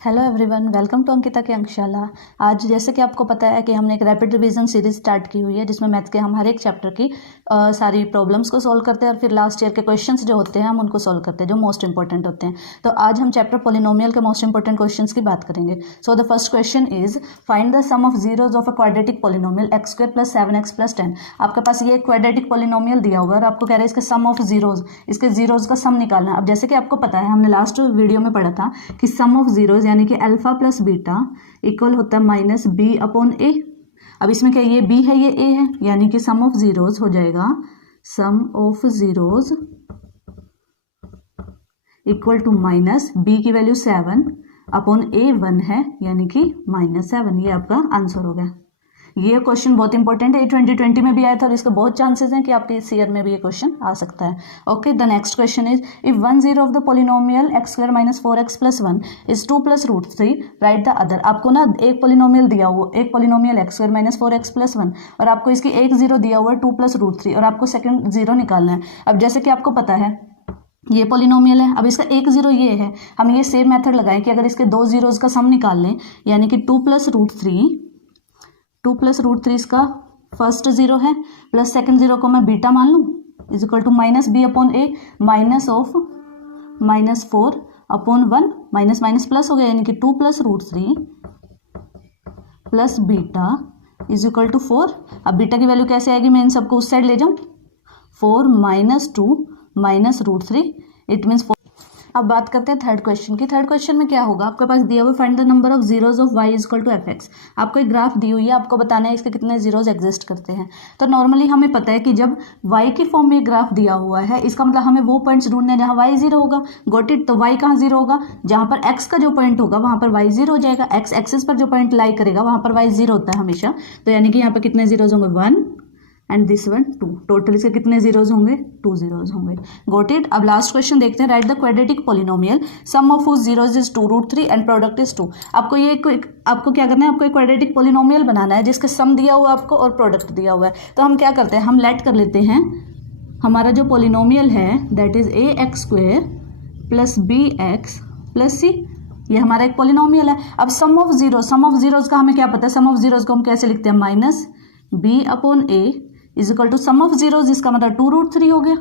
Hello everyone, welcome to Ankita की अंकशाला। आज जैसे कि आपको पता है कि हमने एक रैपिड रिवीजन सीरीज स्टार्ट की हुई है जिसमें मैथ्स के हम हर एक चैप्टर की सारी प्रॉब्लम्स को सॉल्व करते हैं और फिर लास्ट ईयर के क्वेश्चंस जो होते हैं हम उनको सॉल्व करते हैं जो मोस्ट इंपॉर्टेंट होते हैं। तो आज हम चैप्टर पॉलिनोमियल के मोस्ट इंपॉर्टेंट क्वेश्चंस की बात करेंगे। So the first question is find the sum of zeros of a quadratic polynomial x square plus 7x plus 10। आपके पास ये क्वाड्रेटिक पॉलिनोमियल दिया हुआ है और आपको कह रहा है इसके सम ऑफ जीरोज, इसके जीरोज का सम निकालना। अब जैसे कि आपको पता है हमने लास्ट वीडियो में पढ़ा था कि सम ऑफ जीरोज यानी कि अल्फा प्लस बीटा इक्वल होता है माइनस बी अपॉन ए। अब इसमें क्या ये बी है ये ए है, यानी कि सम ऑफ जीरोज हो जाएगा sum of zeros equal to minus b की वैल्यू 7 अपॉन ए 1 है यानी कि -7। ये आपका आंसर हो गया। ये क्वेश्चन बहुत इंपॉर्टेंट है, 2020 में भी आया था और इसके बहुत चांसेस हैं कि आपके इस ईयर में भी ये क्वेश्चन आ सकता है। Okay, the next question is if 1 zero of the polynomial x square minus 4x plus 1 is 2 plus root 3 write the other. आपको ना एक पॉलिनोमियल दिया हुआ, एक polynomial x square minus 4x plus 1 और आपको इसकी एक जीरो दिया हुआ है 2 प्लस रूट 3 और आपको सेकंड जीरो निकालना है। अब जैसे कि आपको पता है ये पॉलिनोमियल है, अब इसका एक जीरो ये है, हम ये सेम मेथड लगाएं कि अगर इसके दो जीरोज का सम निकाल लें यानी कि 2 प्लस रूट 3 इसका फर्स्ट जीरो है प्लस सेकंड जीरो को मैं बीटा मान लूँ is equal to minus b upon a minus of -4 upon 1 minus minus plus हो गया यानी कि 2 plus root 3 plus beta is equal to 4। अब बीटा की वैल्यू कैसे आएगी, मैं इन सबको उस साइड ले जाऊँ, 4 minus 2 minus root 3 it means 4। अब बात करते हैं थर्ड क्वेश्चन की। थर्ड क्वेश्चन में क्या होगा, आपके पास दिया हुआ find the number of zeros of y is equal to fx। आपको एक ग्राफ दी हुई है, आपको बताना है इसके कितने जीरोज एग्जिस्ट करते हैं। तो नॉर्मली हमें पता है कि जब y की फॉर्म में ग्राफ दिया हुआ है इसका मतलब हमें वो पॉइंट्स ढूंढने हैं जहाँ y जीरो होगा। Got it. तो y कहाँ जीरो होगा, जहाँ पर x का जो पॉइंट होगा वहाँ पर y जीरो हो जाएगा। x एक्सिस पर जो पॉइंट लाई करेगा वहाँ पर y जीरो होता है हमेशा। तो यानी कि यहाँ पर कितने जीरोज होंगे, 1 एंड दिस वन 2। टोटल इसके कितने जीरोज होंगे, 2 जीरोज होंगे। Got it. अब लास्ट क्वेश्चन देखते हैं। Write the quadratic polynomial sum of whose zeros is 2 root 3 and product is 2। आपको क्या करना है, आपको एक क्वाड्रेटिक पॉलिनोमियल बनाना है जिसका सम दिया हुआ है आपको और प्रोडक्ट दिया हुआ है। तो हम क्या करते हैं, हम लेट कर लेते हैं हमारा जो पॉलिनोमियल है that is ax square plus bx plus c। ये हमारा एक पॉलिनोमियल है। अब सम ऑफ जीरोज का हमें क्या पता है, सम ऑफ जीरोज को हम कैसे लिखते हैं, minus b upon a is equal to sum of zeros, इसका मतलब 2 रूट 3 हो गया।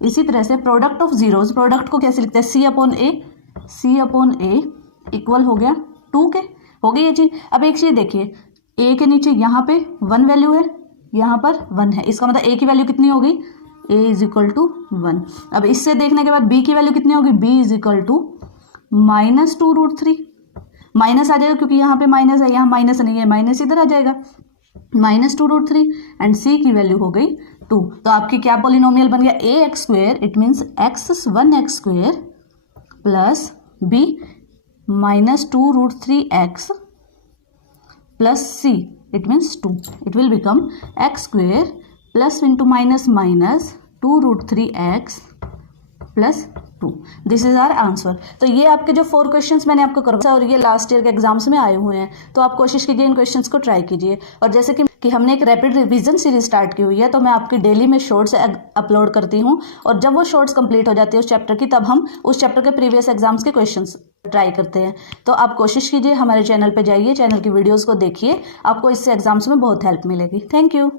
इसी तरह से प्रोडक्ट ऑफ जीरोज, प्रोडक्ट को कैसे लिखते हैं, c अपॉन a इक्वल हो गया 2 के। हो गई ये चीज। अब एक चीज देखिए, a के नीचे यहाँ पे 1 वैल्यू है, यहाँ पर 1 है, इसका मतलब a की वैल्यू कितनी हो गई, a इज इक्वल टू 1। अब इससे देखने के बाद b की वैल्यू कितनी होगी, b is equal to minus 2 root 3। Minus आ जाएगा क्योंकि यहाँ पे माइनस है, यहाँ माइनस नहीं है, माइनस इधर आ जाएगा, माइनस 2 रूट 3 एंड c की वैल्यू हो गई 2। तो आपकी क्या पॉलिनोमियल बन गया, ax square it means x square plus b minus 2 root 3x plus c it means 2। It will become x square plus into minus minus 2 root 3x plus 2। This is our answer. तो ये आपके जो 4 questions मैंने आपको करवाया और ये last year के एग्जाम्स में आए हुए हैं, तो आप कोशिश कीजिए इन क्वेश्चंस को ट्राई कीजिए। और जैसे कि हमने एक रैपिड रिवीजन सीरीज स्टार्ट की हुई है तो मैं आपकी डेली में शॉर्ट्स अपलोड करती हूँ और जब वो शॉर्ट्स कंप्लीट हो जाती है उस चैप्टर की तब हम उस चैप्टर के प्रीवियस एग्जाम्स के क्वेश्चंस ट्राई करते हैं। तो आप कोशिश कीजिए, हमारे चैनल पर जाइए, चैनल की वीडियोज़ को देखिए, आपको इससे एग्जाम्स में बहुत हेल्प मिलेगी। Thank you.